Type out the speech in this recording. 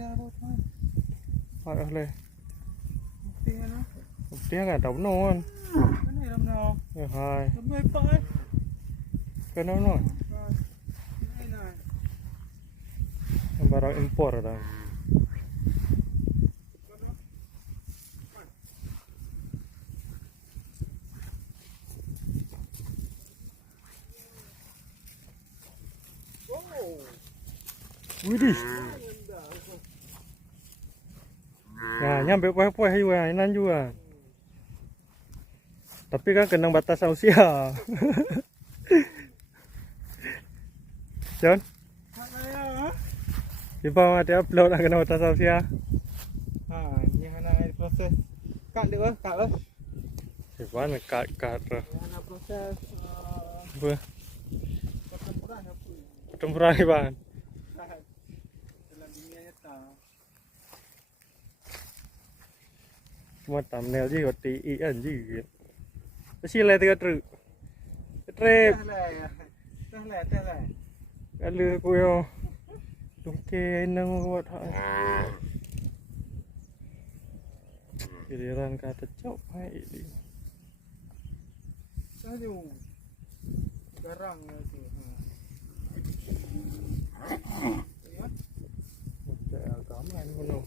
dah bot mai. Oleh. Tinggal nah. Tiếng là đóng nôn. Cái này làm nào? Hai. Làm đôi phải. Cái nó nổi. Này này. Barang impor dah. Widih. Nah, nyampe poe-poe juga, nan juga. Tapi kan kena batas usia. John? Di bawah ada upload lah kena batas usia. Ni hana proses. Kat dia kat lah. Siapa nak kat? Hana proses Apa? pertempuran apa? Pertempuran ni bang. Dalam dunia nyata. Cuma thumbnail je kat TI kan je. Mesti lah tengah trip. Trip. Teh. Kalau aku yo. Tungke nang buat hak. Giliran kata cok hai ni. Aduh. Garang tu. Agak gaman kono.